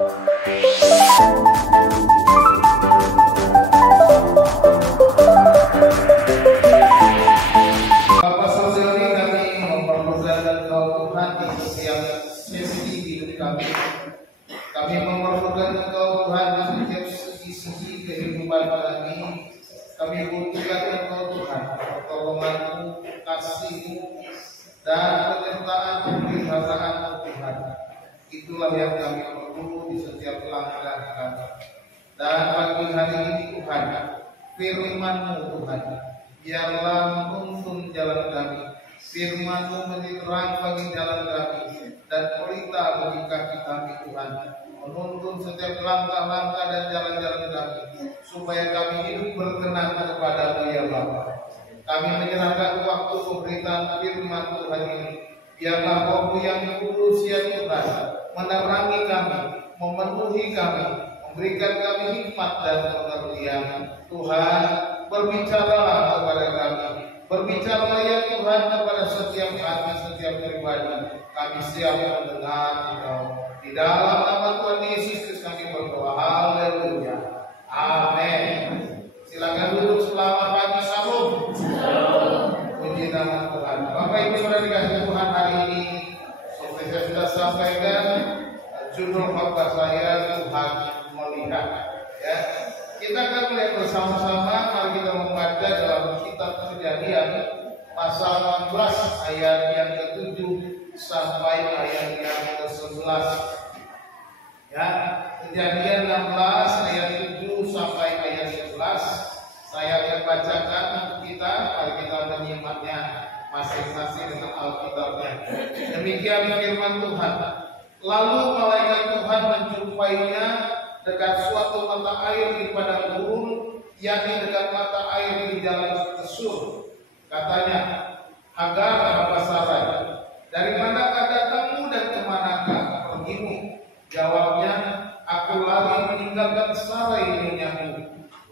Bapak Saudari, kami mempermudah Engkau Tuhan di setiap sesi hidup kami. Kami memerlukan Engkau Tuhan di setiap segi-segi kehidupan kami. Kami butuhkan Engkau Tuhan, pertolongan-Mu, kasih-Mu, dan penyertaan pemeliharaan Tuhan. Itulah yang kami perlu di setiap langkah kami. Dan pagi hari ini Tuhan, firman-Mu Tuhan, biarlah menuntun jalan kami. Firman-Mu menjadi terang bagi jalan kami dan pelita bagi kaki kami Tuhan. Menuntun setiap langkah-langkah dan jalan-jalan kami, supaya kami hidup berkenan kepada-Mu ya Bapa. Kami menyerahkan waktu pemberitaan firman Tuhan ini. Biarlah Roh-Mu yang kudus ya Tuhan menerangi kami, memenuhi kami, memberikan kami hikmat dan pengertian. Tuhan, berbicaralah kepada kami. Berbicaralah ya Tuhan kepada setiap hati, setiap pribadi. Kami siap mendengar Engkau. Di dalam nama Tuhan Yesus kami berdoa. Haleluya. Amin. Silakan duduk. Selamat pagi. Salam. Puji nama Tuhan. Bapak Ibu Saudara dikasihi Tuhan, hari ini seperti saya sudah sampaikan, judul khotbah saya Tuhan melihat. Ya, kita akan melihat bersama-sama. Mari kita membaca dalam kitab Kejadian pasal 16 ayat yang ke-7 sampai ayat yang ke-11. Ya, Kejadian 16 ayat 7 sampai ayat 11. Saya akan bacakan untuk kita. Mari kita menyimaknya masing-masing dengan Alkitabnya. Demikian firman Tuhan. Lalu malaikat Tuhan menjumpainya dekat suatu mata air di padang gurun, yakni dekat mata air di jalan Kesur. Katanya, Hagar apa Sarai, dari manakah datangmu dan kemanakah pergimu? Jawabnya, aku lari meninggalkan Sarai nyonya.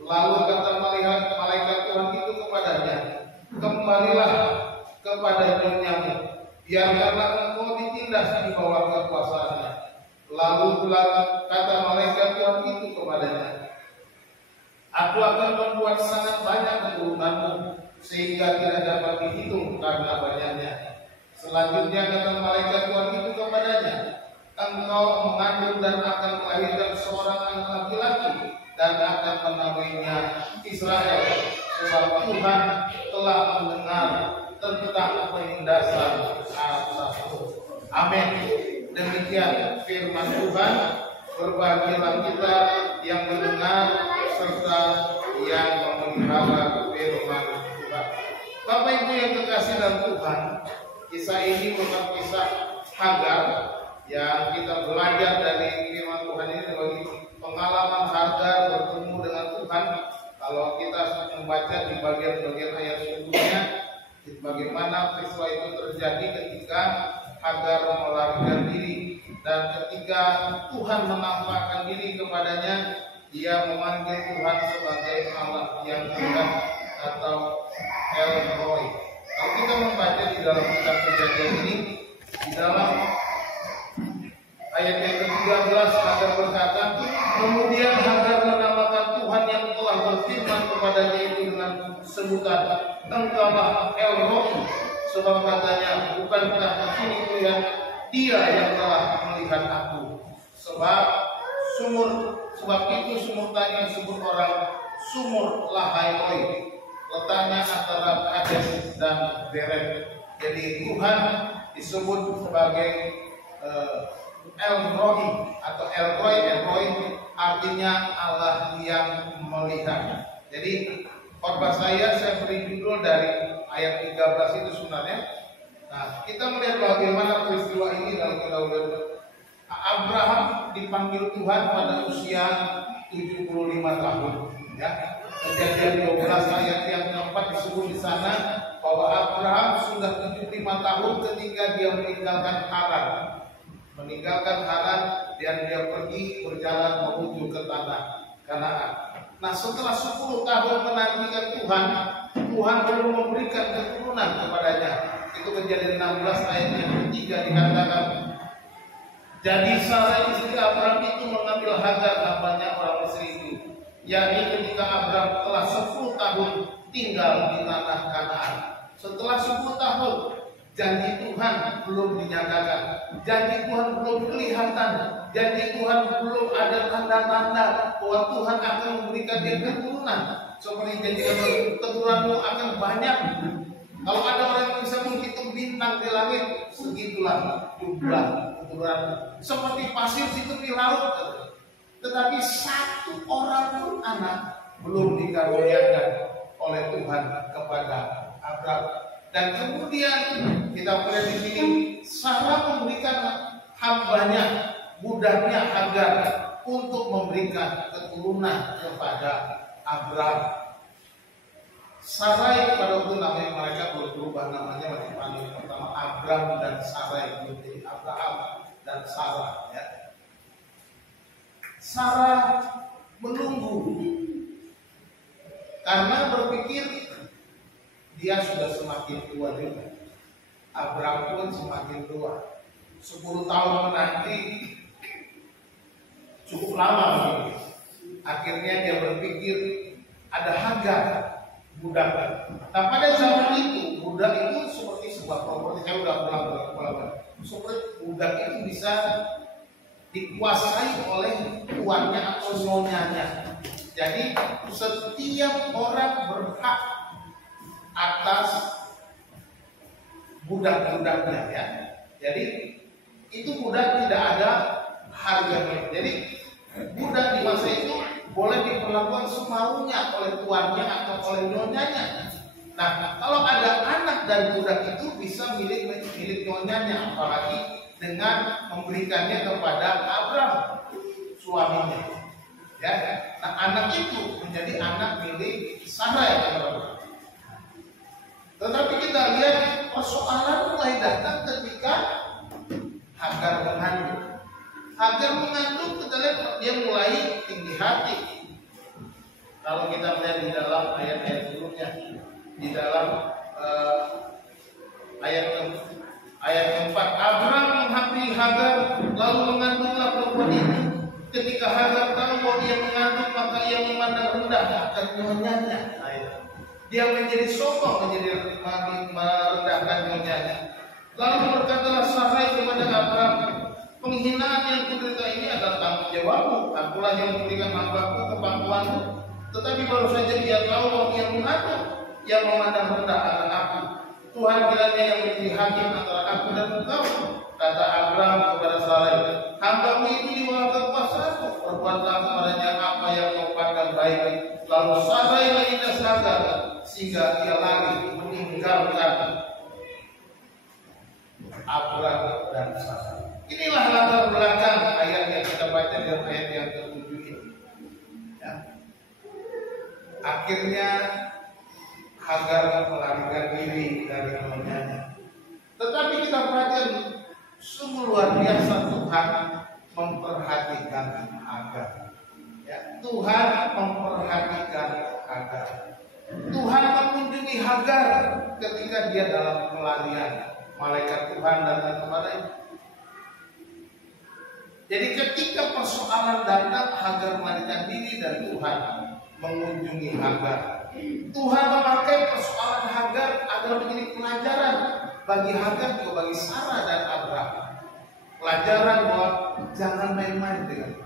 Lalu kata malaikat Tuhan itu kepadanya, kembalilah kepada nyonya, biarkanlah engkau ditindas di bawah kekuasaannya. Lalu kata malaikat Tuhan itu kepadanya, aku akan membuat sangat banyak keturunanmu, sehingga tidak dapat dihitung karena banyaknya. Selanjutnya kata malaikat Tuhan itu kepadanya, engkau mengandung dan akan melahirkan seorang anak laki-laki, dan akan menamainya Israel, sebab Tuhan telah mendengar tentang penindasan atasmu. Amin. Demikian firman Tuhan. Berbahagialah kita yang mendengar serta yang memelihara firman Tuhan. Bapak Ibu yang kekasih dalam Tuhan, kisah ini merupakan kisah Hagar yang kita belajar dari firman Tuhan ini bagi pengalaman Hagar bertemu dengan Tuhan. Kalau kita membaca di bagian-bagian ayat sebelumnya, bagaimana peristiwa itu terjadi ketika Hagar melarikan diri, dan ketika Tuhan menampakkan diri kepadanya, dia memanggil Tuhan sebagai Allah yang dekat atau El Roi. Kalau kita membaca di dalam kitab Kejadian ini, di dalam ayat yang ke-13 Hagar berkata, kemudian Hagar menamakan Tuhan yang telah berfirman kepadanya itu dengan sebutan, engkaulah El Roi, sebab katanya, bukankah ini melihat dia yang telah melihat aku. Sebab itu sumur tanya disebut orang sumur Lahai Roi, letaknya antara Kades dan Beret. Jadi Tuhan disebut sebagai El Roi atau El Roi artinya Allah yang melihat. Jadi khotbah saya beri judul dari ayat 13 itu sebenarnya. Nah, kita melihat bagaimana peristiwa ini dalam kedahuluan. Abraham dipanggil Tuhan pada usia 75 tahun. Ya. Kejadian 12 ayat yang keempat disebut di sana bahwa Abraham sudah 75 tahun ketika dia meninggalkan Haran. Dan dia pergi berjalan menuju ke tanah Kanaan. Nah, setelah 10 tahun menantikan Tuhan belum memberikan keturunan kepadanya. Itu Kejadian 16 ayat yang ketiga dikatakan, Jadi Sarah istri Abraham itu mengambil Hagar hambanya orang Mesir itu, yakni ketika Abraham telah 10 tahun tinggal di tanah Kanaan. Setelah 10 tahun janji Tuhan belum dinyatakan, janji Tuhan belum kelihatan, janji Tuhan belum ada tanda-tanda bahwa Tuhan akan memberikan dia keturunan. Seperti janji keturunanmu akan banyak. Kalau ada orang yang bisa menghitung bintang di langit, segitulah jumlah keturunan. Seperti pasir itu di laut. Tetapi satu orang pun anak belum dikaruniakan oleh Tuhan kepada Abraham. Dan kemudian kita melihat di sini Sarah memberikan hambanya, budaknya Hagar untuk memberikan keturunan kepada Abraham. Sarai pada waktu namanya mereka berubah namanya waktu panggil pertama Abram dan Sarai menjadi Abraham dan Sarah. Ya. Sarah menunggu karena berpikir dia sudah semakin tua juga. Abraham pun semakin tua. 10 tahun menanti cukup lama begini. Akhirnya dia berpikir ada Hagar, budak. Nah pada zaman itu budak itu seperti sebuah properti. Saya udah pulang. Seperti budak itu bisa dikuasai oleh tuannya atau nyonyanya. Jadi setiap orang berhak atas budak-budaknya ya. Jadi itu budak tidak ada harganya. Jadi budak di masa itu boleh diperlakukan semaunya oleh tuannya atau oleh nyonyanya. Nah, kalau ada anak dan budak itu bisa milik nyonyanya, apalagi dengan memberikannya kepada Abraham suaminya. Ya, nah anak itu menjadi anak milik Sarah ya teman-teman. Tetapi kita lihat persoalan mulai datang ketika Hagar mengandung. Hagar mengandung, kita lihat dia mulai tinggi hati. Kalau kita melihat di dalam ayat-ayat sebelumnya, di dalam ayat keempat, Abraham menghamili Hagar, lalu mengandunglah perempuan itu. Ketika Hagar tahu bahwa dia mengandung, maka ia memandang rendah akan nyonyanya. Dia menjadi sombong, menjadi merendahkan nyonyanya. Lalu berkatalah Sarai kepada Abraham, penghinaan yang kuderita ini adalah tanggung jawabmu. Akulah yang memberikan hambaku kepangkuanmu. Tetapi baru saja dia tahu bahwa dia mengandung, yang memandang rendah akan aku. Tuhan kiranya yang menjadi hakim antara aku dan engkau. Kata Abraham kepada Sarai, hambamu itu di bawah kekuasaanmu. Perbuatlah kepadanya apa yang kau pandang baik. Lalu Sarai mengindah Hagar sehingga dia lari meninggalkan Abraham dan Sarai. Inilah latar belakang ayat yang kita baca dalam ayat yang ke-7 ini. Ya. Akhirnya Hagar melarikan diri dari nyonyanya. Tetapi kita perhatikan sungguh luar biasa Tuhan memperhatikan Hagar. Ya, Tuhan memperhatikan Hagar. Tuhan mengunjungi Hagar ketika dia dalam pelarian. Malaikat Tuhan datang kepadanya. Jadi ketika persoalan datang, Hagar melarikan diri dari Tuhan mengunjungi Hagar. Tuhan memakai persoalan Hagar agar menjadi pelajaran bagi Hagar juga bagi Sarah dan Abraham. Pelajaran bahwa jangan main-main dengan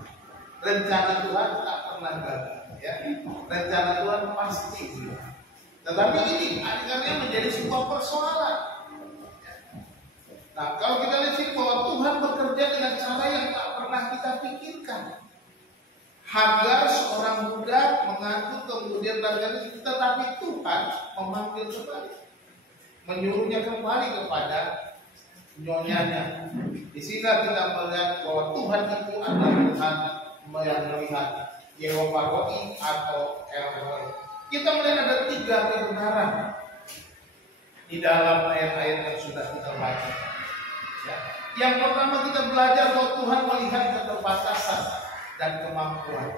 rencana Tuhan, tak pernah gagal. Ya, rencana Tuhan pasti. Tetapi ini akhirnya menjadi sebuah persoalan. Nah, kalau kita lihat sih bahwa Tuhan bekerja dengan cara yang tak pernah kita pikirkan. Hagar seorang budak mengandung kemudian terjadi, tetapi Tuhan memanggil kembali, menyuruhnya kembali kepada nyonyanya. Di sini kita melihat bahwa Tuhan itu adalah Tuhan yang melihat, Yehova Roi atau El Roi. Kita melihat ada 3 kebenaran di dalam ayat-ayat yang sudah kita baca. Ya. Yang pertama kita belajar bahwa Tuhan melihat keterbatasan dan kemampuan.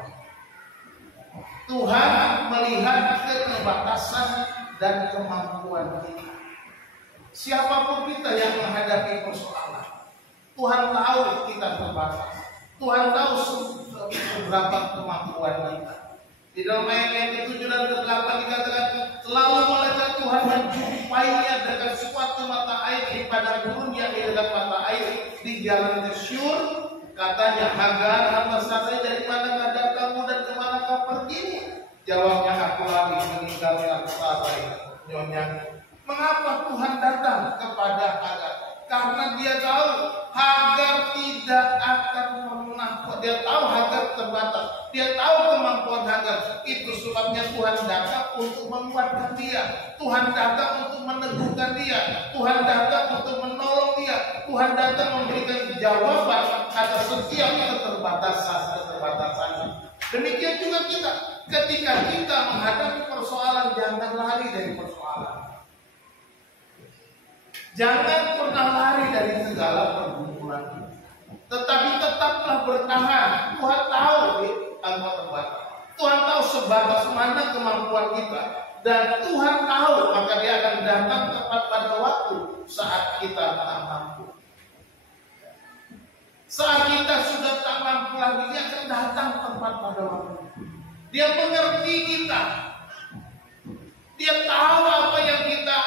Tuhan melihat keterbatasan dan kemampuan kita. Siapapun kita yang menghadapi persoalan, Tuhan tahu kita terbatas. Tuhan tahu seberapa kemampuan kita. Di dalam ayat yang ke-7 dan ke-8 dikatakan, lalu malaikat Tuhan menjumpainya dengan suatu mata air di padang gurun yang di dekat mata air di jalan ke Syur. Katanya, Hagar, hamba Sarai, dari mana ada kamu dan kemana kau pergi? Jawabnya, aku lagi meninggalkan Sarai. Nyonya, mengapa Tuhan datang kepada Hagar? Karena dia tahu Hagar tidak akan pernah. Dia tahu Hagar terbatas. Dia tahu kemampuan Hagar. Itu sebabnya Tuhan datang untuk menguatkan dia. Tuhan datang untuk meneguhkan dia. Tuhan datang untuk menolong dia. Tuhan datang memberikan jawaban atas setiap keterbatasan. Demikian juga kita. Ketika kita menghadapi persoalan, jangan lari dari persoalan. Jangan pernah lari dari segala pergumulan, tetapi tetaplah bertahan. Tuhan tahu tanpa terbatas. Tuhan tahu sebatas mana kemampuan kita, dan Tuhan tahu maka Dia akan datang tepat pada waktu saat kita tak mampu. Saat kita sudah tak mampu lagi, Dia akan datang tepat pada waktu. Dia mengerti kita. Dia tahu apa yang kita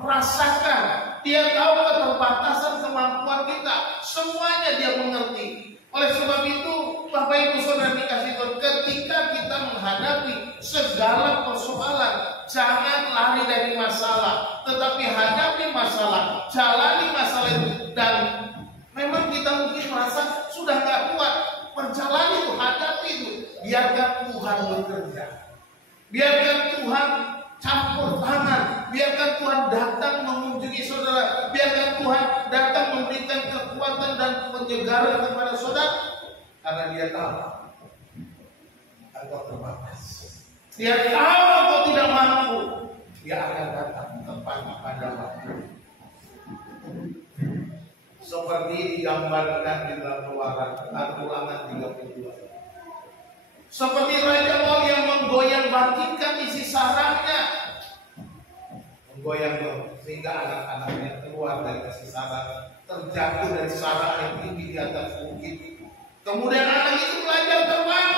rasakan. Dia tahu keterbatasan kemampuan kita. Semuanya Dia mengerti. Oleh sebab itu, Bapak Ibu Saudara dikasih Tuhan, ketika kita menghadapi segala persoalan, jangan lari dari masalah, tetapi hadapi masalah, jalani masalah itu. Dan memang kita mungkin merasa sudah nggak kuat, berjalan itu, hadapi itu. Biarkan Tuhan bekerja. Biarkan Tuhan campur tangan. Biarkan Tuhan datang mengunjungi saudara. Biarkan Tuhan datang memberikan kekuatan dan penyegaran kepada saudara. Karena Dia tahu engkau terbatas. Dia tahu engkau tidak mampu. Dia akan datang tepat pada waktu. Seperti digambarkan di dalam Ulangan 32. Seperti Raja Saul yang menggoyang-bangkitkan isi sarangnya, menggoyang sehingga anak-anaknya keluar dari isi sarang, terjatuh dari sarang yang tinggi di atas bukit. Kemudian anak itu belajar terbang.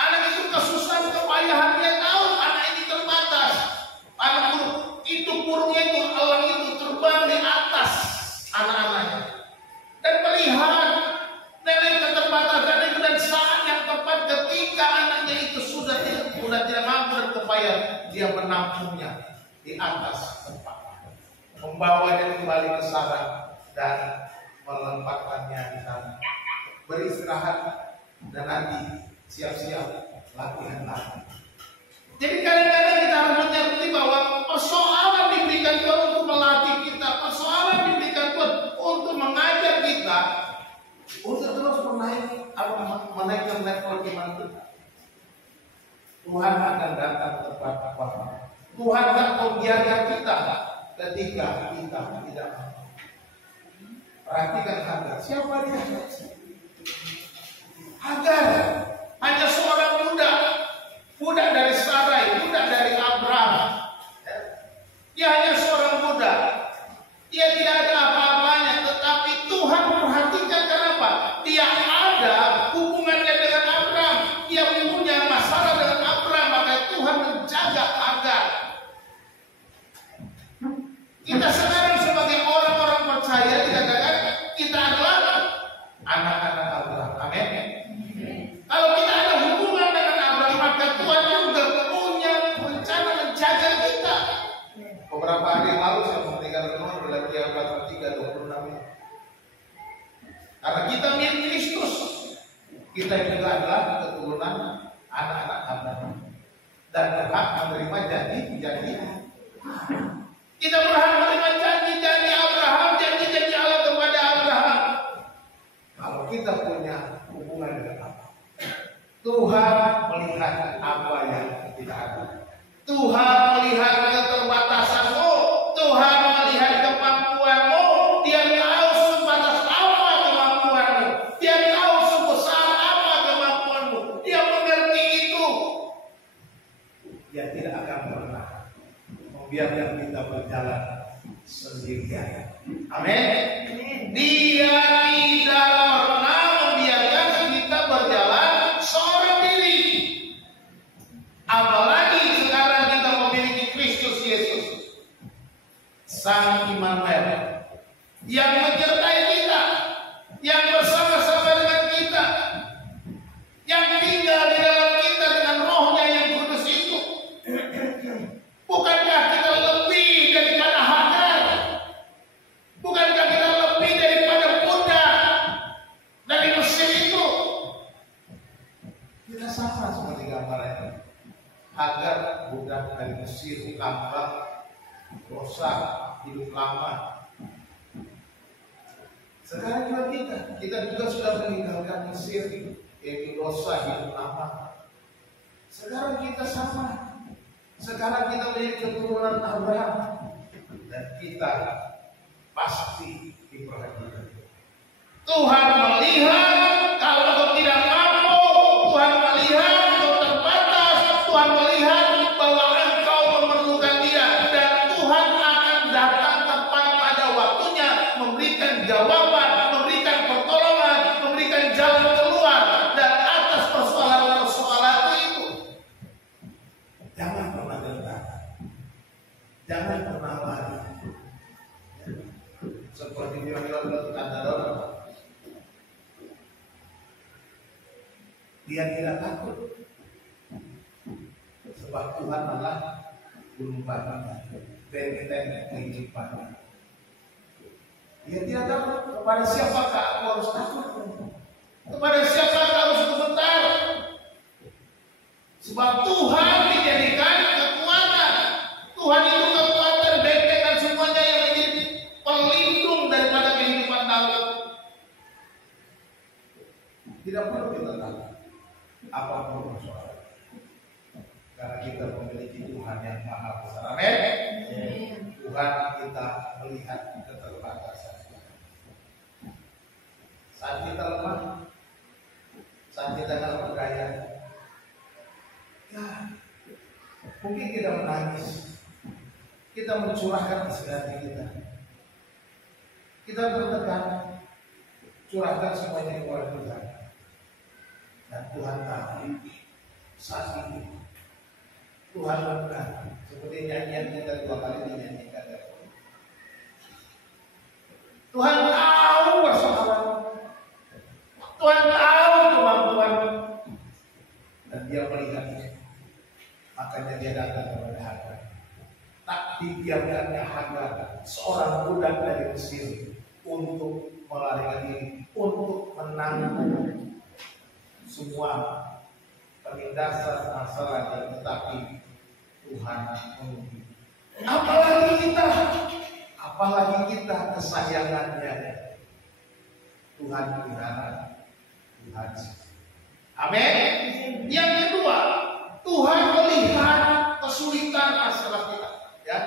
Anak itu kesusahan, kepayahan, dia tahu anak ini terbatas. Anak itu burungnya itu, elang itu terbang di atas anak-anaknya dan melihat nilai keterbatasan itu, dan saat yang tepat ketika anaknya itu sudah tidak mampu dan kepayahan, dia menampungnya di atas tempat, membawanya kembali ke sarang dan melempatkannya di sana. Beristirahat dan nanti siap-siap latihan lagi. Jadi kadang-kadang kita harus mengerti bahwa persoalan diberikan Tuhan untuk melatih kita, persoalan diberikan Tuhan untuk mengajar kita untuk terus menaikkan level iman kita. Tuhan akan datang tepat waktu. Tuhan akan membiarkan kita ketika kita tidak mampu. Perhatikan Hagar. Siapa dia? Hagar hanya seorang budak dari Sarai, budak dari Abraham. Dia hanya seorang budak. Dia tidak ada apa-apanya, tetapi Tuhan perhatikan kenapa? Dia ada hubungannya dengan Abraham. Dia punya masalah dengan Abraham, maka Tuhan menjaga Hagar. Kita sekarang sebagai orang-orang percaya dikatakan kita adalah anak-anak Abraham. Amin. Kalau kita ada hubungan dengan Abraham, maka Tuhan juga punya rencana menjaga kita. Beberapa hari yang lalu saya memberikan renungan dalam Tiamat 3:26 ini. Karena kita milik Kristus, kita juga adalah keturunan anak-anak Abraham dan berhak menerima janji-janji. Kita berhak menerima janji-janji Abraham, janji-janji Allah kepada Abraham. Kalau kita punya hubungan dengan Allah, Tuhan melihat apa yang tidak ada. Tuhan melihat keterbatasanmu. Tuhan melihat kemampuanmu. Dia tahu sebatas apa kemampuanmu. Dia tahu sebesar apa kemampuanmu. Dia mengerti itu. Dia tidak akan pernah membiarkan kita berjalan sendirian. Amin. Dia tidak pernah membiarkan kita berjalan seorang diri. Apalagi sekarang kita memiliki Kristus Yesus, Sang Immanuel, yang menyertai kita, yang bersama-sama dengan kita, yang tinggal di dalam kita dengan Roh-Nya yang kudus itu. Bukankah kita lebih daripada Hagar? Bukankah kita lebih daripada budak dari Mesir itu? Kita sama seperti gambarannya. Hagar budak dari Mesir, lambat, dosa, hidup lama. Sekarang juga kita juga sudah meninggalkan Mesir, yaitu dosa, hidup lama. Sekarang kita sama. Sekarang kita menjadi keturunan Abraham, dan kita pasti diperhatikan. Tuhan melihat kalau kau tidak mampu, Tuhan melihat kau terbatas, Tuhan melihat bahwa engkau memerlukan Dia, dan Tuhan akan datang tepat pada waktunya, memberikan jawaban, memberikan pertolongan, memberikan jalan keluar dan atas persoalan-persoalan itu. Jangan pernah gentar, jangan pernah lari. Seperti kira-kira kata Daud, dia tidak takut, sebab Tuhan adalah gunung batunya, benteng kehidupannya. Dia tidak takut. Kepada siapakah aku harus takut? Kepada siapakah harus gemetar? Sebab Tuhan dijadikan kekuatan. Tuhan itu kekuatan, benteng dan semuanya yang menjadi pelindung daripada kehidupan Daud. Tidak perlu kita takut apapun persoalan, karena kita memiliki Tuhan yang maha besar. Amin. Tuhan kita melihat keterbatasan. Saat kita lemah, saat kita tidak berdaya, ya mungkin kita menangis, kita mencurahkan isi hati kita, kita bertekan, curahkan semuanya kepada Tuhan, dan Tuhan tahu saat ini Tuhan benar. Seperti nyanyian kita 2 kali dinyanyikan. Tuhan tahu persoalan, Tuhan tahu kemampuan, dan Dia melihatnya. Makanya Dia datang kepada Hagar. Tak dibiarkannya Hagar, seorang budak dari Mesir, untuk melarikan diri, untuk menanggung semua penindasan masalah, tetapi Tuhan menunggu. Apalagi kita kesayangannya. Tuhan pelihara, Tuhan. Amin. Yang kedua, Tuhan melihat kesulitan masalah kita. Ya,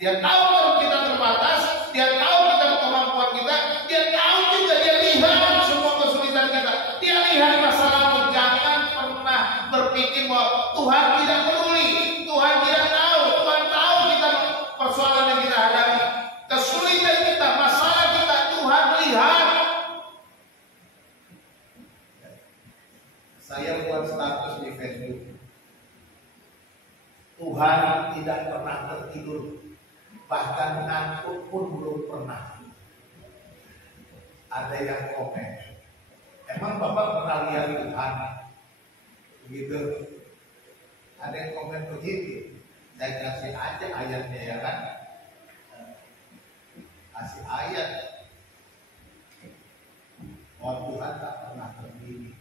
Dia tahu kalau kita terbatas, Dia tahu kita kemampuan kita, Dia tahu juga, Dia lihat semua kesulitan kita, Dia lihat masalahmu. Jangan pernah berpikir bahwa Tuhan tidak peduli, Tuhan tidak tahu. Tuhan tahu kita persoalan yang kita hadapi, kesulitan kita, masalah kita, Tuhan lihat. Saya buat status di Facebook, Tuhan tidak pernah tertidur, bahkan ngantuk pun belum pernah. Ada yang komen, emang Bapak pernah lihat Tuhan? Begitu. Ada yang komen begitu. Saya kasih aja ayatnya, ya kan? Kasih ayat. Oh, Tuhan tak pernah berdiri.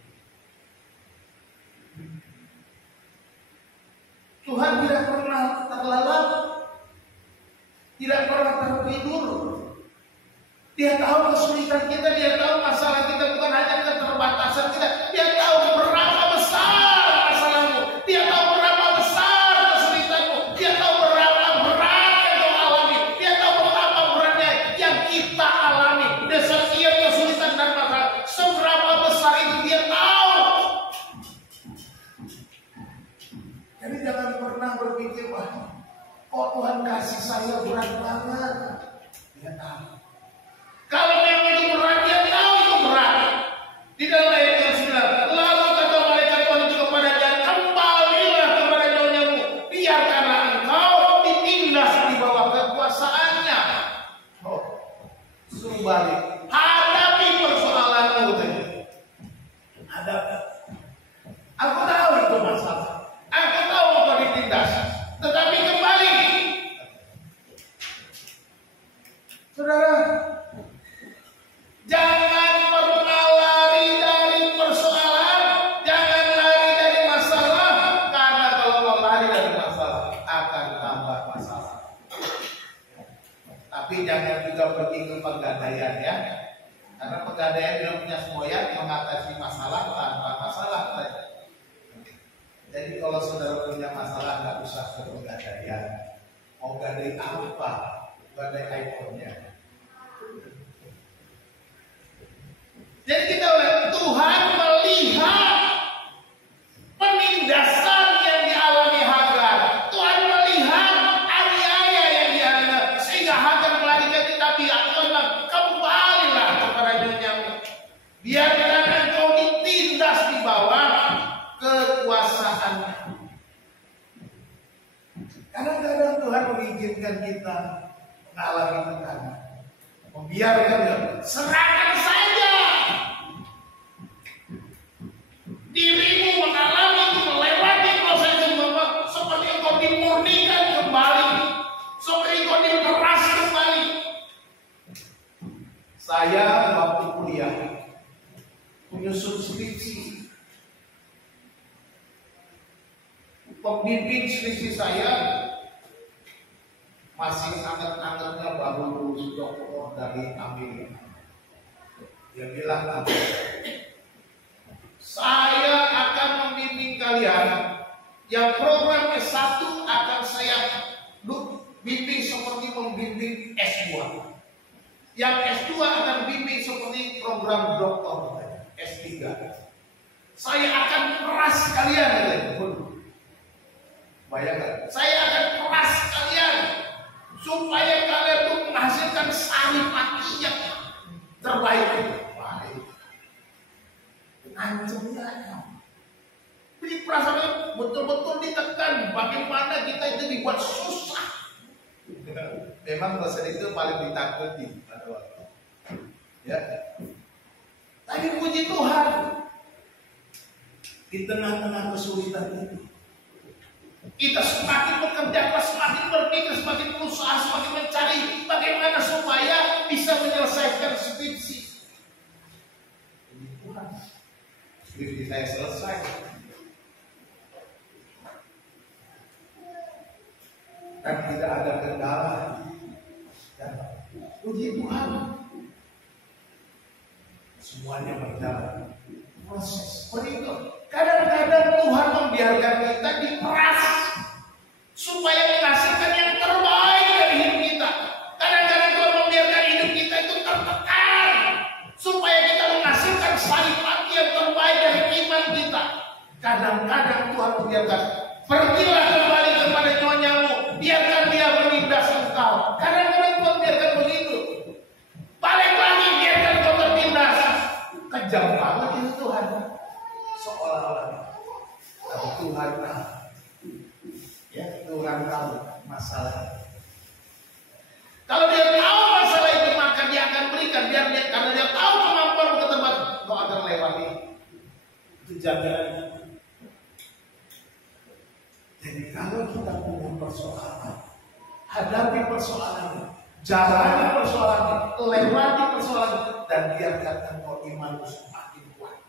Tuhan tidak pernah terlelap, tidak pernah tertidur. Dia tahu kesulitan kita, Dia tahu masalah kita, bukan hanya keterbatasan kita. Dia tahu berapa besar masalahmu, Dia tahu berapa besar kesulitanmu, Dia tahu berapa berat yang kau alami, Dia tahu betapa beratnya yang kita alami. Dan setiap kesulitan dan masalah, seberapa besar itu Dia tahu. Jadi jangan pernah berpikir, wah, kok Tuhan kasih saya berat banget. Dia tahu. Kalau memang itu mengatasi masalah tanpa masalah. Jadi kalau saudara punya masalah nggak usah ke pegadaian. Mau gadai apa? Gadai iPhone-nya. Jadi kita lihat Tuhan melihat penindasan yang dialami Hagar. Tuhan melihat aniaya yang dialami sehingga Hagar melarikan diri. Tapi Tuhan bilang, kembalilah kepada nyonya. Biarkan engkau ditindas di bawah kekuasaannya. Kadang-kadang Tuhan mengizinkan kita mengalami tekanan, membiarkan dia, serahkan saja dirimu mengalami itu, melewati proses itu, seperti engkau dimurnikan kembali, seperti engkau diperas kembali. Saya waktu kuliah menyusun skripsi, pembimbing skripsi saya masih anget-angetnya baru lulus doktor dari Amerika. Dia bilang, saya akan membimbing kalian yang program S1 akan saya bimbing seperti membimbing S2. Yang S2 akan bimbing seperti program doktor S3. Saya akan peras kalian. Bayangkan, saya akan peras kalian supaya kalian tuh menghasilkan sari pati yang terbaik. Baik. Ancamnya. Jadi perasaannya betul-betul ditekan. Bagaimana kita itu dibuat susah. Memang dosen itu paling ditakuti pada waktu. Ya. Tapi puji Tuhan, di tengah-tengah kesulitan itu, kita semakin bekerja, semakin berpikir, semakin berusaha, semakin mencari bagaimana supaya bisa menyelesaikan skripsi. Puji Tuhan, skripsi saya selesai. Dan tidak ada kendala. Dan puji Tuhan, semuanya berjalan. Proses berikut. Kadang-kadang Tuhan membiarkan kita diperas supaya menghasilkan yang terbaik dari hidup kita. Kadang-kadang Tuhan membiarkan hidup kita itu tertekan supaya kita menghasilkan saripati yang terbaik dari iman kita. Kadang-kadang Tuhan membiarkan, pergilah kembali kepada nyonyamu, biarkan dia menindas engkau. Kadang-kadang Tuhan biarkan begitu. Balik lagi, biarkan kau tertindas. Kejam banget itu Tuhan. Seolah-olah tapi Tuhan tahu, ya Tuhan tahu masalah. Kalau dia tahu masalah itu maka dia akan berikan. Karena dia tahu kemampuan ke tempat kau akan lewati. Itu jaminan. Jadi kalau kita punya persoalan, hadapi persoalan, jalani persoalan, lewati persoalan, dan biarkan engkau imanmu semakin kuat.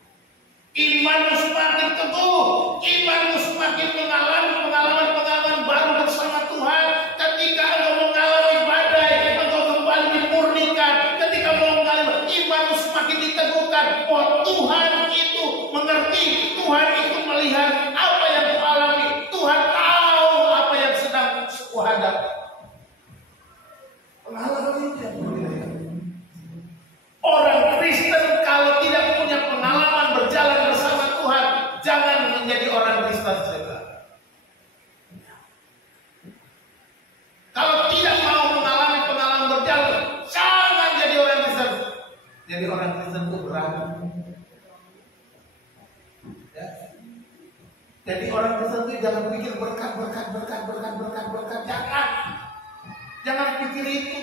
Imanmu semakin teguh, imanmu semakin mengalami pengalaman-pengalaman baru bersama Tuhan. Ketika engkau mengalami badai, engkau kembali dimurnikan. Ketika engkau mengalami, imanmu semakin diteguhkan. Oh, Tuhan itu mengerti, Tuhan itu melihat apa yang kau alami. Tuhan tahu apa yang sedang kau hadapi. Pengalaman itu yang berbeda. Orang Kristen kalau tidak punya pengalaman berjalan bersama Tuhan, jangan menjadi orang Kristen saja. Kalau tidak mau mengalami pengalaman berjalan, jangan jadi orang Kristen. Jadi orang Kristen itu berat. Ya. Jadi orang Kristen itu jangan pikir berkat. Jangan pikir itu.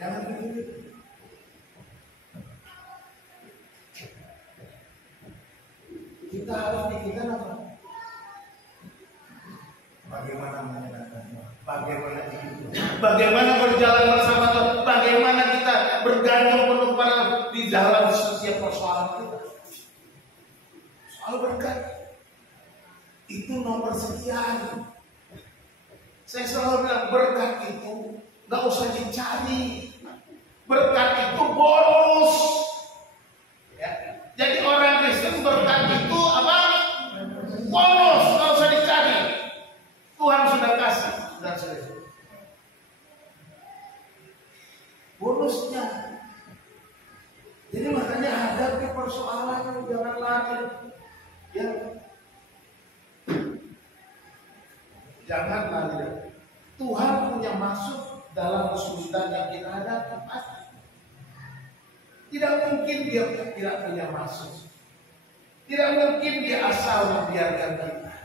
Jangan pikir itu. Kita harus pikirkan apa? Bagaimana menyenangkan Tuhan? Bagaimana hidup? Bagaimana berjalan bersama Tuhan? Bagaimana kita bergantung penuh pada di dalam setiap persoalan kita? Soal berkat itu nomor sekian. Saya selalu bilang berkat itu nggak usah dicari. bonusnya. Jadi makanya hadapi persoalan, jangan lari. Ya. Jangan lari. Tuhan punya maksud dalam kesulitan yang kita hadapi. Tidak mungkin dia tidak punya maksud. Tidak mungkin dia asal membiarkan kita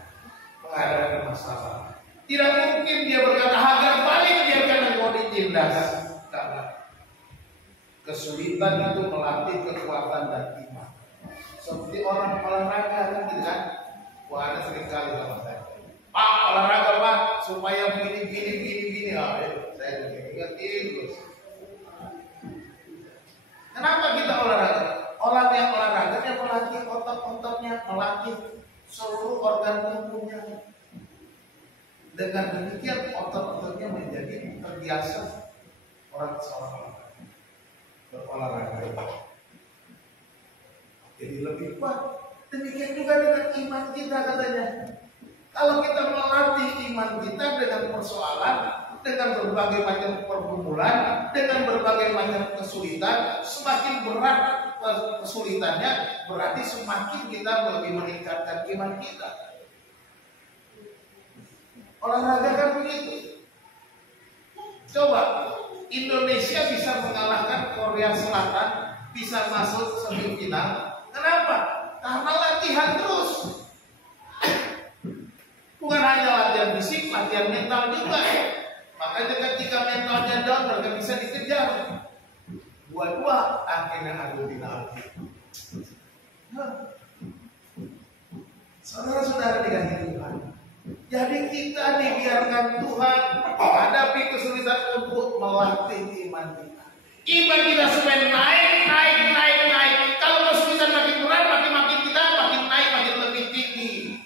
menghadapi masalah. Tidak mungkin dia berkata hajar balik biarkan engkau ditindas. Karena kesulitan itu melatih kekuatan dan iman. Seperti orang olahraga kan gitu kan. Wah, ada sering kali sama saya. Pak, olahraga Pak supaya begini. Saya ingetin terus. Kenapa kita olahraga? Orang yang olahraga dia melatih otot-ototnya, melatih seluruh organ tubuhnya. Dengan demikian otot-ototnya menjadi terbiasa seorang berolahraga. Jadi lebih kuat. Demikian juga dengan iman kita katanya. Kalau kita melatih iman kita dengan persoalan, dengan berbagai macam pergumulan, dengan berbagai macam kesulitan, semakin berat kesulitannya, berarti semakin kita lebih meningkatkan iman kita. Olahraga kan begitu. Coba Indonesia bisa mengalahkan Korea Selatan, bisa masuk semifinal. Kenapa? Karena latihan terus. Bukan hanya latihan fisik, latihan mental juga. Makanya ketika mentalnya down, mereka bisa dikejar. Dua-dua akhirnya adu penalti. Saudara-saudara dikasihi Tuhan. Jadi kita dibiarkan Tuhan menghadapi kesulitan untuk melatih iman kita. Iman kita semakin naik. Kalau kesulitan makin berat, makin kita makin naik, makin lebih tinggi.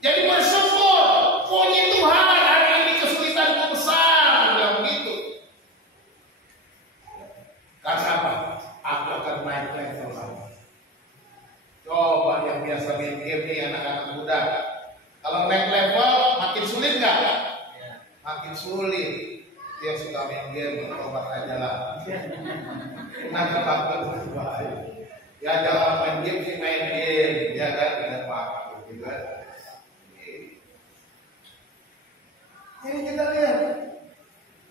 Jadi bersyukur, puji Tuhan hari ini kesulitanku besar, yang begitu. Karena apa? Aku akan naik level lagi. Coba yang biasa main game nih anak-anak muda. Kalau naik level makin sulit nggak? Makin sulit. Dia suka main game, obat aja lah. Nah kalau ya jangan main game sih main game, ya kan? Tidak apa-apa, gitu kan? Jadi kita lihat,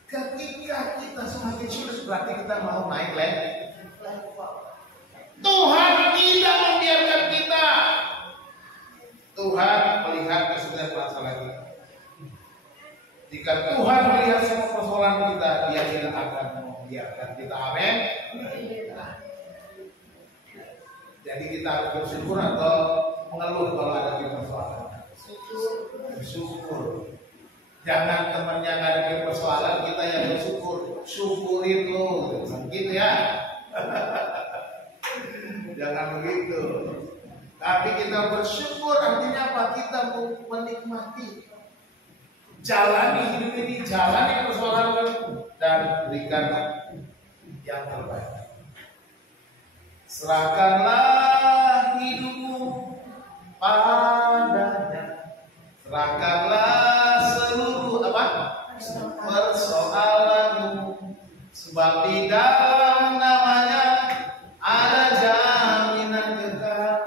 ketika kita semakin sulit berarti kita mau naik level. Tuhan tidak membiarkan kita. Tuhan melihat kesulitan masalah kita. Jika Tuhan melihat semua persoalan kita, Dia tidak akan membiarkan kita. Amin. Jadi kita harus bersyukur atau mengeluh kalau ada persoalan. Bersyukur. Jangan temannya ngadepin persoalan, kita yang bersyukur. Syukurin lo, gitu ya. Jangan begitu. Tapi kita bersyukur artinya apa? Kita menikmati. Jalani hidup ini, jalani persoalan dan berikan yang terbaik. Serahkanlah hidupmu padanya. Serahkanlah seluruh persoalanmu, sebab di dalam namanya ada jaminan kekal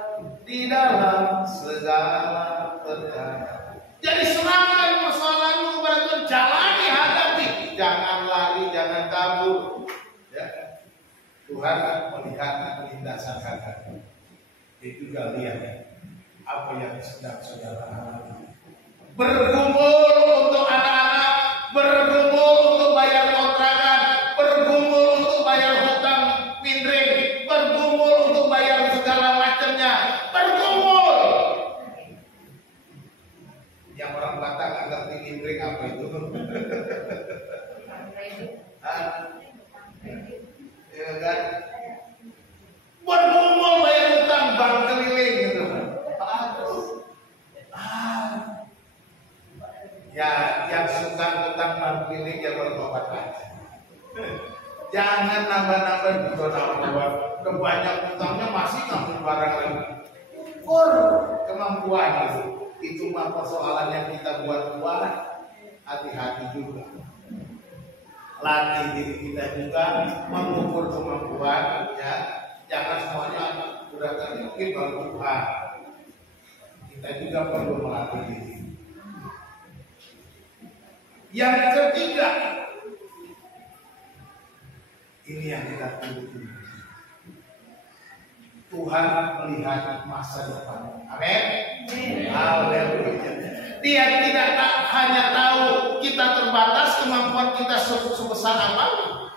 di dalam segala perkara. Jadi serahkan persoalanmu kepada Tuhan, jalani, hadapi, jangan lari, jangan kabur. Ya. Tuhan melihat penindasan kakak. Dia juga lihat apa yang sedang saudara alami. Bergumul untuk anak-anak, bergumul untuk bayar kontrakan, bergumul untuk bayar hutang mindring, bergumul untuk bayar segala macamnya, bergumul. Yang orang Batak nggak ngerti mindring apa itu? Ya kan? Bergumul bayar hutang bank keliling gitu. Ya, yang suka hutang bank keliling ya bertobat aja. Jangan nambah-nambah kebanyak hutangnya masih ngambil barang lagi. Ukur kemampuan itu mah persoalan yang kita buat-buat. Hati-hati juga. latih diri kita juga mengukur kemampuan, ya. Jangan semuanya udah terjadi baru Tuhan. Kita juga perlu melatih diri. Yang ketiga, ini yang kita tunggu. Tuhan melihat masa depan. Amin. Haleluya. Dia tidak hanya tahu kita terbatas, kemampuan kita sebesar apa.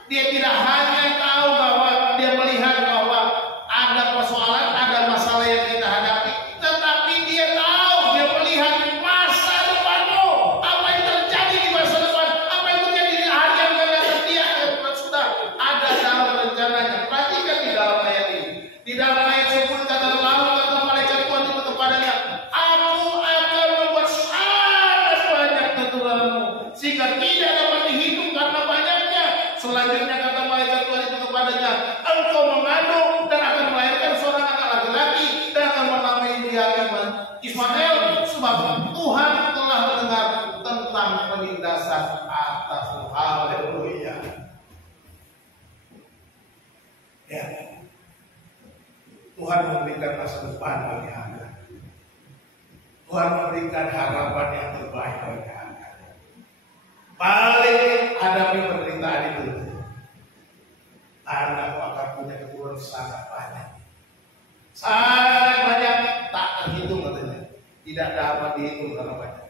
Dia tidak hanya tahu bahwa dia melihat bahwa ada persoalan, ada masalah yang kita hadapi, tetapi dia tahu, dia melihat masa depanmu, apa yang terjadi di masa depan, apa yang terjadi di hari yang akan datang. Dia sudah ada dalam rencananya. Perhatikan di dalam ayat ini. Di dalam ayat 10 kata, lalu kata malaikat Tuhan itu kepadanya, aku akan membuat sangat banyak keturunanmu sehingga tidak dapat dihitung karena banyaknya. Selanjutnya kata malaikat Tuhan itu kepadanya, engkau mengandung dan akan melahirkan seorang anak laki-laki dan akan menamai dia Ismail, sebab Tuhan telah mendengar tentang penindasan atasmu. Haleluya. Ya. Tuhan memberikan masa depan bagi Anda. Tuhan memberikan harapan yang terbaik bagi Anda. Paling hadapi penderitaan itu, Anda akan punya keturunan sangat banyak. Sangat banyak, tak terhitung katanya. Tidak dapat dihitung karena banyak.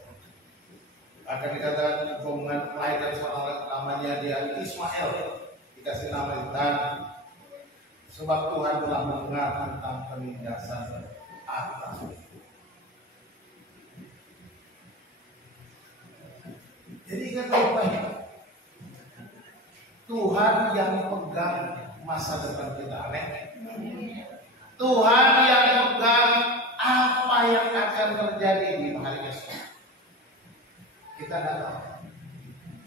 Akan dikatakan melahirkan seorang namanya dia Ismail, dikasih nama Dan. Sebab Tuhan telah mendengar tentang penindasan atasmu. Jadi kan baik-baik, Tuhan yang pegang masa depan kita. Amin. Tuhan yang pegang apa yang akan terjadi di hari esok. Kita tidak tahu.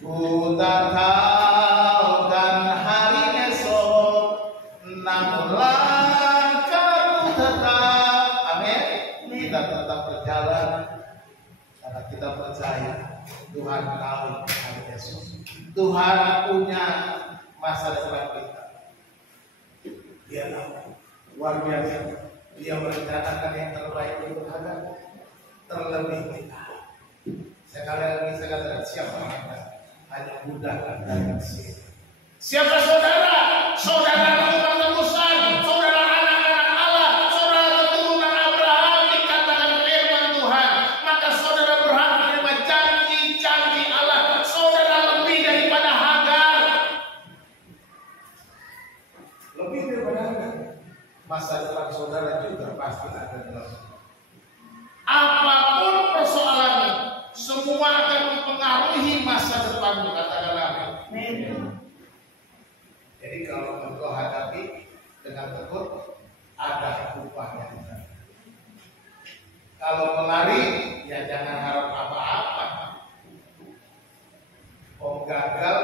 Ku tak tahu kan hari esok, namun langkahku tetap, amin. Kita tetap berjalan karena kita percaya Tuhan tahu hari esok. Tuhan punya masa depan kita. Dia tahu, luar biasa. Dia merencanakan yang terbaik untuk Anda, terlebih kita. Sekali lagi saya katakan, siapa Anda? Hanya mudah dan siapa. Siapa saudara? Saudara keturunan tebusan, saudara anak-anak Allah, saudara keturunan Abraham, dikatakan firman Tuhan. Maka saudara berhak menerima janji-janji Allah. Saudara lebih daripada Hagar. Lebih daripada Hagar. Masa depan saudara juga pasti akan jelas. Apapun persoalannya, semua akan mempengaruhi masa depanmu, katakanlah. Amin. Jadi kalau engkau hadapi dengan tekun, ada upahnya. Kalau melari, ya jangan harap apa-apa. Om gagal,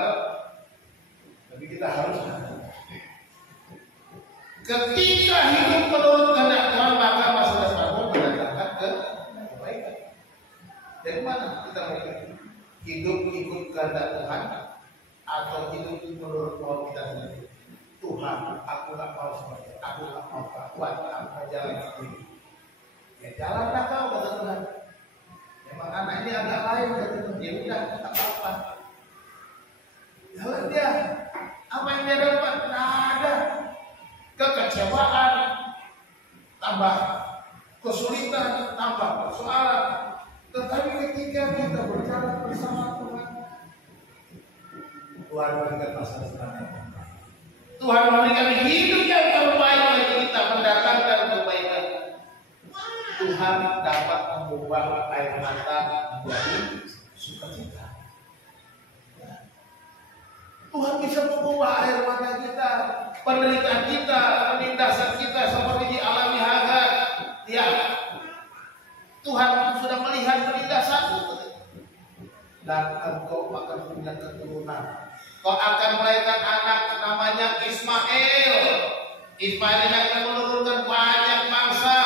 tapi kita harus hadapi. Ketika hidup menurut kehendak Tuhan, maka masa depanmu mendatangkan kebaikan. Dari mana kita mau hidup ikut kehendak Tuhan? Atau hidup menurut mau kita sendiri. Tuhan, aku tak mau seperti itu. Aku tak mau kuat, aku mau jalan sendiri. Ya jalanlah kau, kata Tuhan. Memang anak ini agak lain, kata Tuhan. Ya udah, tak apa-apa. Jalan dia. Apa yang dia dapat? Tidak ada. Kekecewaan, tambah kesulitan, tambah persoalan. Tetapi ketika kita berjalan bersama Tuhan, Tuhan memberikan masa depan yang terbaik. Tuhan memberikan hidup yang terbaik bagi kita, mendatangkan kebaikan. Tuhan dapat mengubah air mata menjadi sukacita. Tuhan bisa mengubah air mata kita, penderitaan kita, penindasan kita seperti dialami Hagar. Ya, Tuhan sudah melihat penindasanmu, dan engkau akan punya keturunan. Kau akan melahirkan anak namanya Ismail. Ismail ini akan menurunkan banyak bangsa.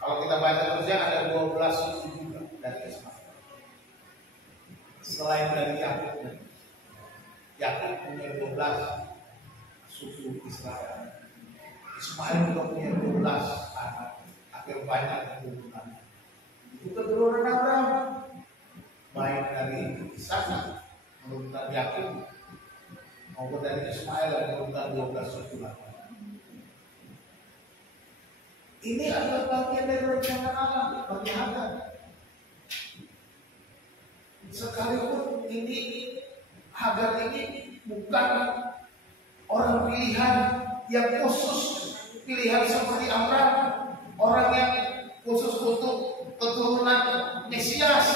Kalau kita baca terusnya ada 12 suku juga dari Ismail. Selain dari Yakub. Yakub punya 12 suku Israel. Ismail juga punya 12 anak. Akhirnya banyak keturunan. Itu keturunan Abraham. Baik dari Ishak menurunkan Yakub maupun dari Ismail menurunkan 12 suku lagi. Ini adalah bagian dari rencana Allah bagi Hagar. Sekalipun ini Hagar ini bukan orang pilihan yang khusus, pilihan seperti Abraham, orang yang khusus untuk keturunan Mesias,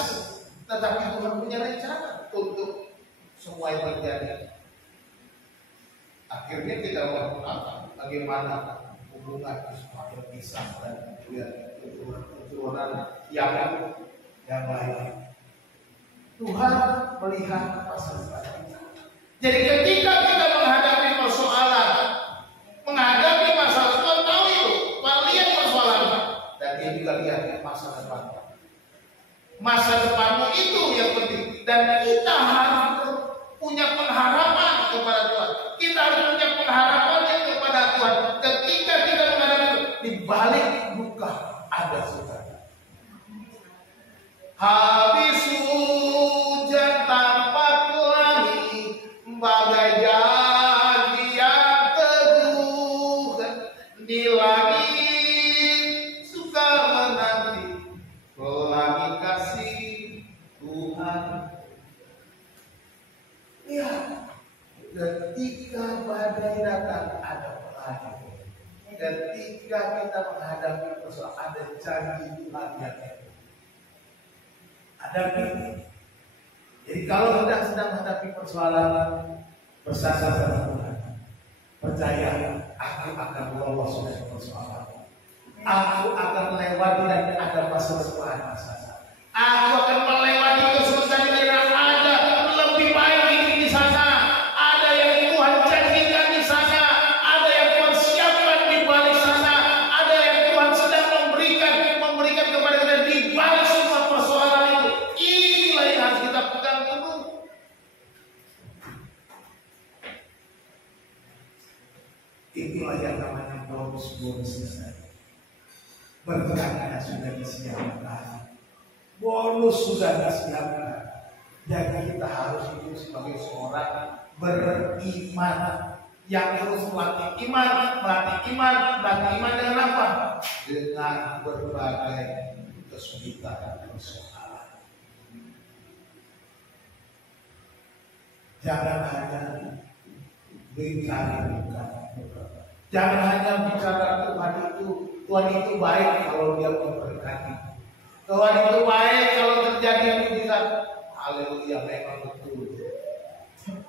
tetapi Tuhan punya rencana untuk semua yang terjadi. Akhirnya kita melihat bagaimana hubungan Ismail, Ishak dan keturunan Yakub yang lain. Tuhan melihat masa depan kita. Jadi ketika kita menghadapi persoalan, menghadapi masalah, Tuhan tahu itu, Tuhan lihat persoalan, dan Dia juga lihat masa depan. Masa depanmu itu yang penting, dan kita harus punya pengharapan kepada Tuhan. Kita harus punya pengharapan kepada Tuhan. Ketika kita menghadapi di balik duka ada sukacita. Habis hujan tampak langit bagai janji yang teguh, di langit suka menanti pelangi kasih Tuhan. Ya, ketika badai datang ada pelangi. Ketika kita menghadapi persoalan ada janji Tuhan yang hadapi. Jadi kalau kita sedang menghadapi persoalan, bersandar pada Tuhan, percaya aku akan lolos dari persoalan. Aku akan melewati dan ada masa depan. Aku akan melewati kesulitan yang ada lebih baik di sana. Ada yang Tuhan janjikan di sana. Ada yang Tuhan siapkan di balik sana. Ada yang Tuhan sedang memberikan kepada kita di balik semua persoalan itu. Inilah yang harus kita pegang teguh. Itulah yang namanya bonus selesai. Berkatnya sudah disiapkan. Bonus sudah disiapkan. Jadi kita harus hidup sebagai seorang beriman yang terus melatih iman dengan apa? Dengan berbagai kesulitan dan persoalan. Jangan hanya bicara bukan. Jangan hanya bicara Tuhan itu baik kalau Dia memberkati. Tuhan itu baik kalau terjadi mujizat. Haleluya, memang betul.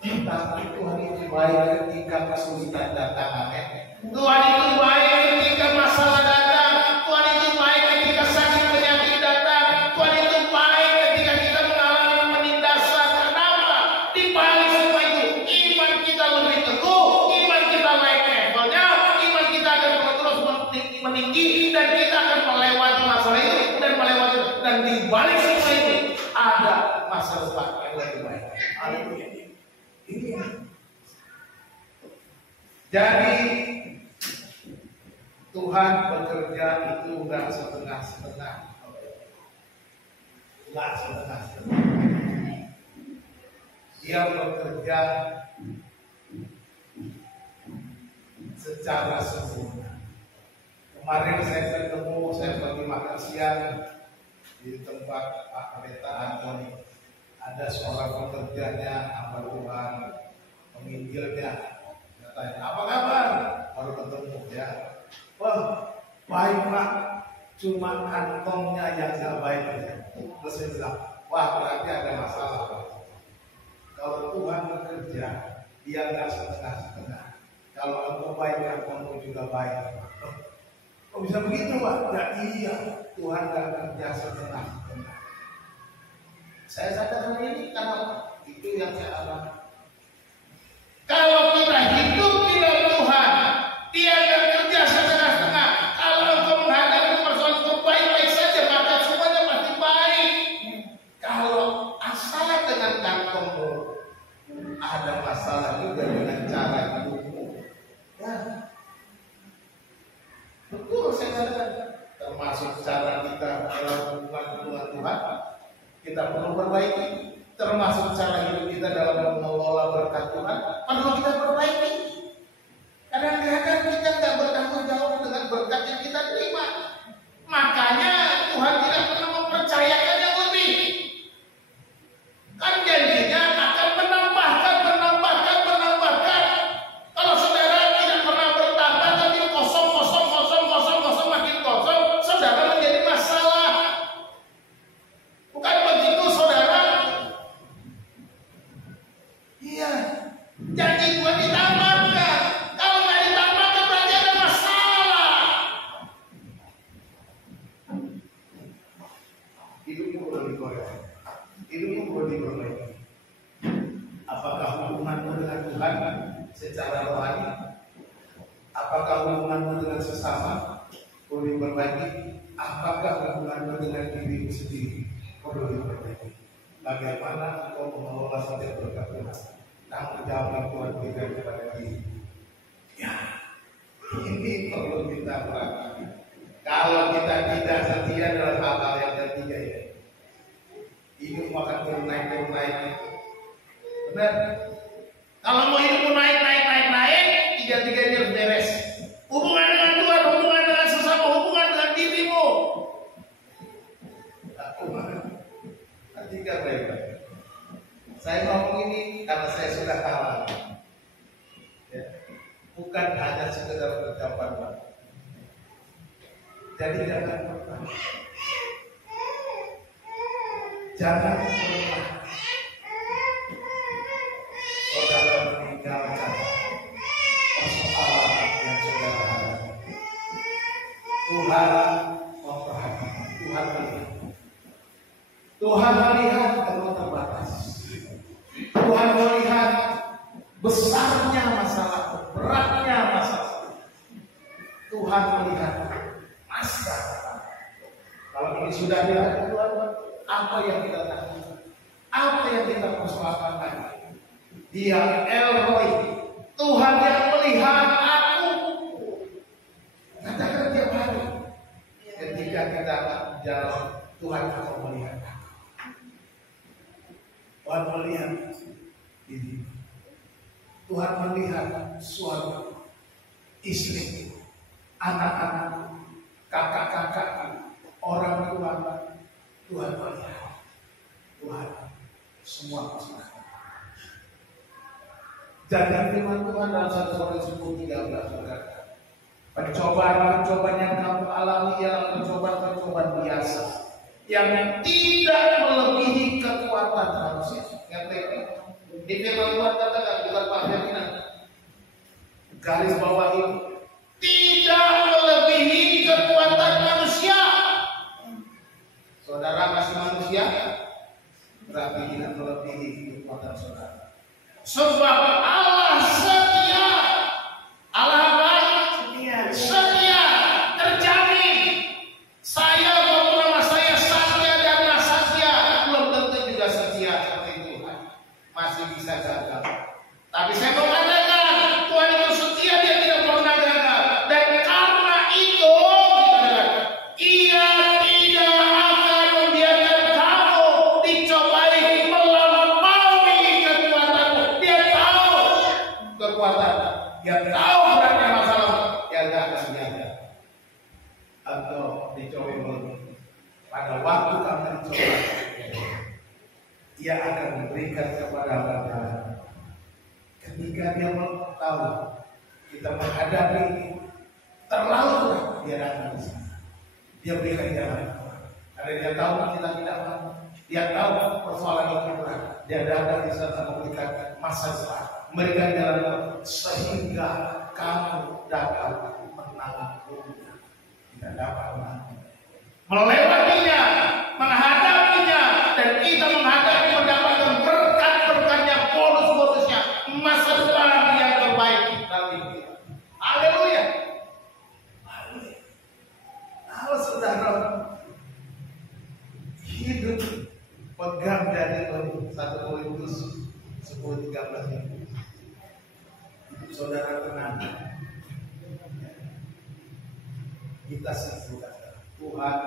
Tapi Tuhan itu baik ketika kesulitan datang. Amin. Tuhan itu baik ketika masalah datang. Tuhan itu baik ketika sakit penyakit datang. Tuhan itu baik ketika kita mengalami penindasan. Kenapa? Di balik semua itu, iman kita lebih teguh, iman kita naik levelnya, iman kita akan terus meninggi, dan kita akan melewati masalah itu dan di balik semua itu ada masa depan yang lebih baik. Haleluya. Ini. Jadi Tuhan bekerja itu enggak setengah-setengah. Enggak setengah-setengah. Dia bekerja secara sempurna. Kemarin saya bagi makan siang di tempat Pak Pendeta Antoni. Ada seorang pekerjanya, hamba Tuhan, memanggilnya, katanya, apa kabar? Baru ketemu ya. Wah, baik Pak, cuma kantongnya yang gak baik ya. Terus saya bilang, wah berarti ada masalah. Kalau Tuhan bekerja, Dia gak setengah-setengah. Kalau engkau baik, kantongmu juga baik. Kok bisa begitu Pak? Ya iya, Tuhan gak kerja setengah-setengah. Saya sadar ini karena itu yang saya alami. Kalau kita hidup di dalam Tuhan, Dia akan kerja setengah-setengah. Kalau engkau menghadapi persoalan itu baik-baik saja, maka semuanya pasti baik. Kalau asal dengan kantongmu ada masalah. memperbaiki, termasuk cara hidup kita dalam mengelola berkat Tuhan perlu kita perbaiki. Kadang-kadang kita nggak bertanggung jawab dengan berkat yang kita terima. Makanya Tuhan tidak pernah mempercayakan yang lebih. Kan janjinya akan menambahkan. Kalau saudara tidak pernah bertambah tapi kosong makin kosong, saudara menjadi masalah. Bukan begitu saudara? Iya. Janji Tuhan ditambahkan. Kalau nggak ditambahkan berarti ada masalah. Hidupmu perlu dikoreksi. Hidupmu perlu diperbaiki. Apakah hubunganmu dengan Tuhan secara rohani? Apakah hubunganmu dengan sesama perlu diperbaiki? Apakah hubunganmu dengan dirimu sendiri perlu diperbaiki? Bagaimana engkau mengelola setiap berkat Tuhan? Tanggung jawab yang Tuhan berikan kepada diri. Ya, ini perlu kita perhatikan. Kalau kita tidak setia dalam hal-hal yang ketiga ya, hidup akan turun naik. Benar? Kalau mau hidupmu naik, tiga-tiganya harus beres. Hubungan dengan Tuhan, hubungan dengan sesama, hubungan dengan dirimu. Tiga baik-baik. Saya ngomong ini karena saya sudah kalah. Ya. Bukan hanya sekedar ucapan, Pak. Jadi jangan pernah saudara meninggalkan persoalan yang saudara hadapi. Tuhan memperhatikan, Tuhan melihat kalau terbatas. Tuhan melihat besarnya masalah, beratnya masalah. Tuhan melihat masa. Kalau ini sudah dilihat Tuhan, apa yang kita lakukan? Apa yang kita persoalkan? Dia El-Roy, Tuhan yang melihat aku. Katakan tiap hari. Ketika kita jalan, Tuhan akan melihat aku. Tuhan melihat ini. Tuhan melihat suami, istri, anak-anak, kakak-kakak, orang tua. Tuhan melihat. Tuhan semua masalah. Jadi firman Tuhan dalam 1 Korintus 10:13 berkata, pencobaan yang kamu alami ialah pencobaan biasa yang tidak melebihi kekuatan manusia. Yang penting, di firman Tuhan katakan, bukan Pak Ferdinand, garis bawah ini, tidak melebihi kekuatan manusia. Saudara masih manusia, berarti tidak melebihi kekuatan saudara. Sebab Allah setia, Allah baik, setia, terjamin. Saya mau nama saya Satya dan Mas Satya, belum tentu juga setia seperti Tuhan, masih bisa gagal. Tapi saya mau katakan, Tuhan itu setia, dia tidak pernah gagal. Dan karena itu, Ia tidak akan membiarkan kamu dicobai melampaui kekuatanmu. Dia tahu kekuatan, dia tahu beratnya masalah, dia tidak akan biarkan atau dicobai melebihi. Pada waktu kamu dicoba, Dia akan memberikan kepada kita. Ketika dia tahu kita menghadapi terlalu berat, dia datang di sini. Dia berikan jalan. Karena dia tahu kita tidak mampu. Dia tahu persoalan itu berat. Dia datang di sana memberikan masa depan, memberikan jalan sehingga kamu dapat menanggung. Tidak dapat melewatinya, menghadapinya, dan kita menghadapi mendapatkan berkat-berkatnya, bonus-bonusnya, masa depan yang terbaik dalam hidup kita. Haleluya. Kalau saudara hidup pegang dari 1 Korintus 10:13 ini, saudara tenang. Kita simpulkan, Tuhan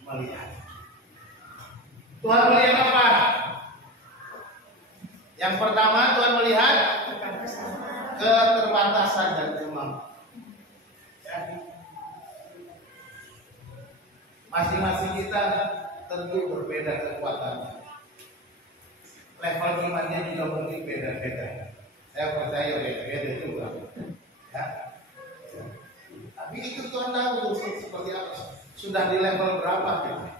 melihat. Tuhan melihat apa? Yang pertama, Tuhan melihat keterbatasan dan kemampuan. Ya. Masing-masing kita tentu berbeda kekuatannya. Level imannya juga mungkin beda-beda. Saya percaya beda-beda juga. Ya. Tapi itu Tuhan tahu seperti apa. Sudah di level berapa kita.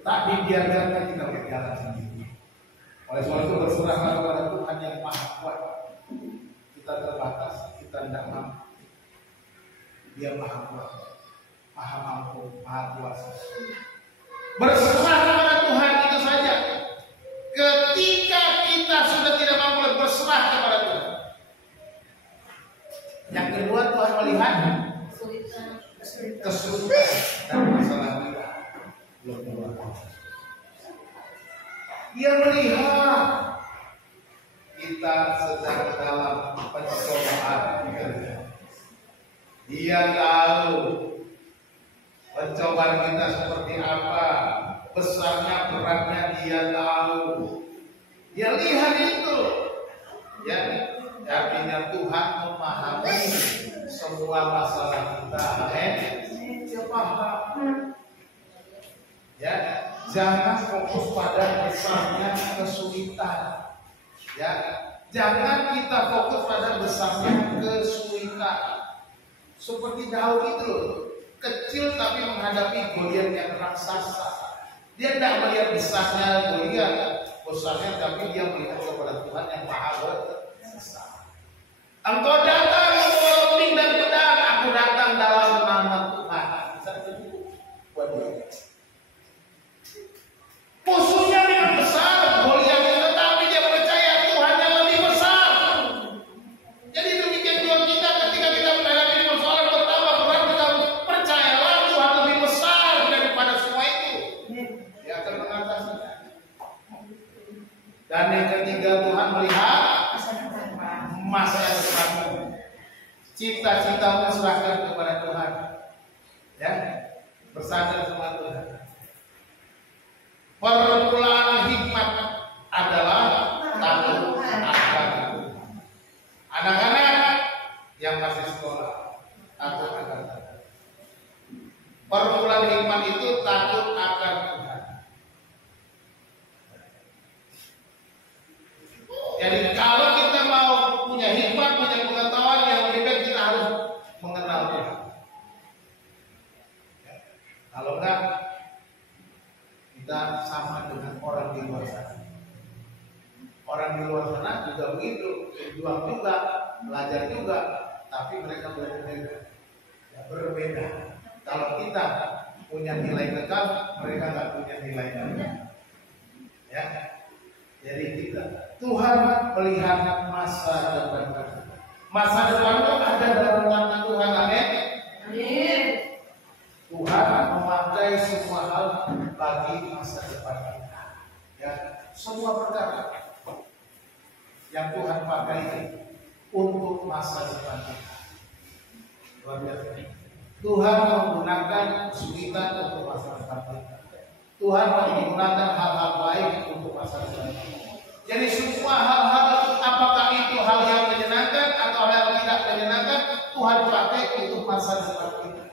Tak dibiarkan kita berjalan sendiri. Oleh sebab itu berserahlah kepada Tuhan yang Maha Kuat. Kita terbatas, kita tidak mampu. Dia Maha Kuat, Maha Mampu, Maha Kuasa. Berserah kepada Tuhan itu saja. Ketika kita sudah tidak mampu berserah kepada Tuhan. Yang kedua, Tuhan melihat kesulitan dan masalah kita. Dia melihat kita sedang dalam pencobaan. Dia tahu pencobaan kita seperti apa, besarnya, beratnya dia tahu. Dia lihat itu. Ya, artinya Tuhan memahami semua masalah kita. Dia paham. Ya, jangan fokus pada besarnya kesulitan. Ya, jangan kita fokus pada besarnya kesulitan. Seperti Daud itu, kecil tapi menghadapi Goliat yang raksasa. Dia tidak melihat besarnya Goliat, besarnya, tapi dia melihat kepada Tuhan yang Maha Besar. Engkau datang membawa piring dan pedang, aku datang dalam nama Tuhan. Buat dia. Musuhnya memang besar, Goliat, tetapi dia percaya Tuhan yang lebih besar. Jadi demikian juga kita ketika kita menghadapi persoalan bertambah berat, kita percayalah Tuhan lebih besar daripada semua itu. Dia akan mengatasinya. Dan yang ketiga, Tuhan melihat masa depanmu. Cita-citamu serahkan kepada Tuhan. Ya, bersandar sama Tuhan. Permulaan hikmat adalah takut akan Tuhan. Anak-anak yang masih sekolah, takut akan Tuhan. Permulaan hikmat itu takut akan Tuhan. Jadi kalau kita mau punya hikmat, punya pengetahuan yang lebih baik, kita harus mengenal Tuhan. Kalau enggak, kita sama dengan orang di luar sana. Orang di luar sana juga begitu, berjuang juga, belajar juga, tapi mereka berbeda. Kalau kita punya nilai kekal, mereka nggak punya nilai kekal. Ya, jadi kita Tuhan melihat masa depan kita. Masa depan itu ada dalam tangan Tuhan, amin. Amin. Tuhan memakai semua hal bagi masa depan kita. Ya, semua perkara yang Tuhan pakai untuk masa depan kita. Luar biasa. Tuhan menggunakan kesulitan untuk masa depan kita. Tuhan menggunakan hal-hal baik untuk masa depan kita. Jadi semua hal-hal, apakah itu hal yang menyenangkan atau hal yang tidak menyenangkan, Tuhan pakai untuk masa depan kita.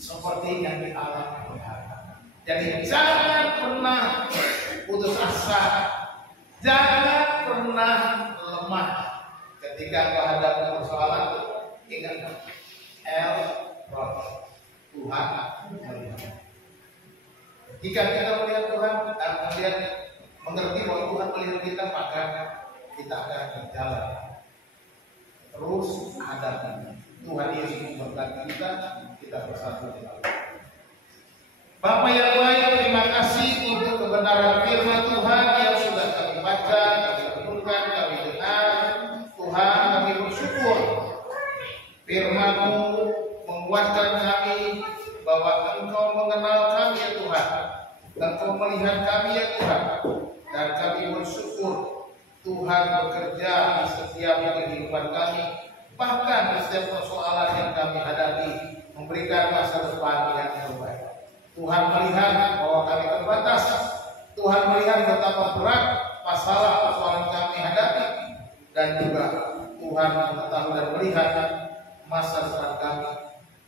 Seperti yang dialami oleh Hana. Jadi jangan pernah putus asa, jangan pernah lemah ketika menghadapi persoalan. Ingat, Tuhan melihat. Jika kita melihat Tuhan dan melihat, mengerti bahwa Tuhan melihat kita, maka kita akan berjalan terus hadapi. Tuhan Yesus memberkati kita bersatu di dalam. Bapak yang baik, terima kasih untuk kebenaran firman Tuhan yang sudah kami baca, kami renungkan, kami dengar. Tuhan, kami bersyukur firman-Mu menguatkan kami bahwa Engkau mengenal kami ya Tuhan, Engkau melihat kami ya Tuhan, dan kami bersyukur Tuhan bekerja di setiap kehidupan kami, bahkan di setiap persoalan yang kami hadapi, memberikan masa depan yang terbaik. Tuhan melihat bahwa kami terbatas. Tuhan melihat betapa berat persoalan kami hadapi, dan juga Tuhan mengetahui dan melihat masa depan kami.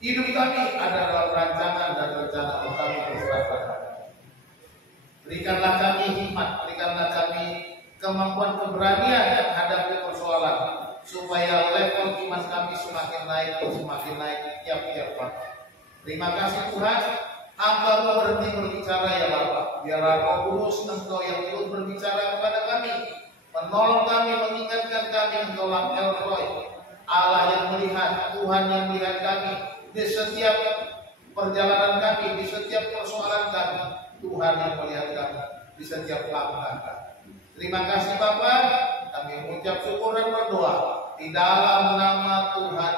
Hidup kami ada dalam rancangan dan rencana yang kami perserahkan. Berikanlah kami hikmat, berikanlah kami kemampuan keberanian menghadapi persoalan, supaya level iman kami semakin naik tiap-tiap waktu. Terima kasih Tuhan, hamba mau berhenti berbicara ya Bapa. Biarlah Roh Kudus Engkau yang turut berbicara kepada kami, menolong kami, mengingatkan kami. Engkaulah El Roy, Allah yang melihat, Tuhan yang melihat kami di setiap perjalanan kami, di setiap persoalan kami. Tuhan yang melihat kami di setiap langkah kami. Terima kasih Bapa, kami mengucap syukur dan berdoa di dalam nama Tuhan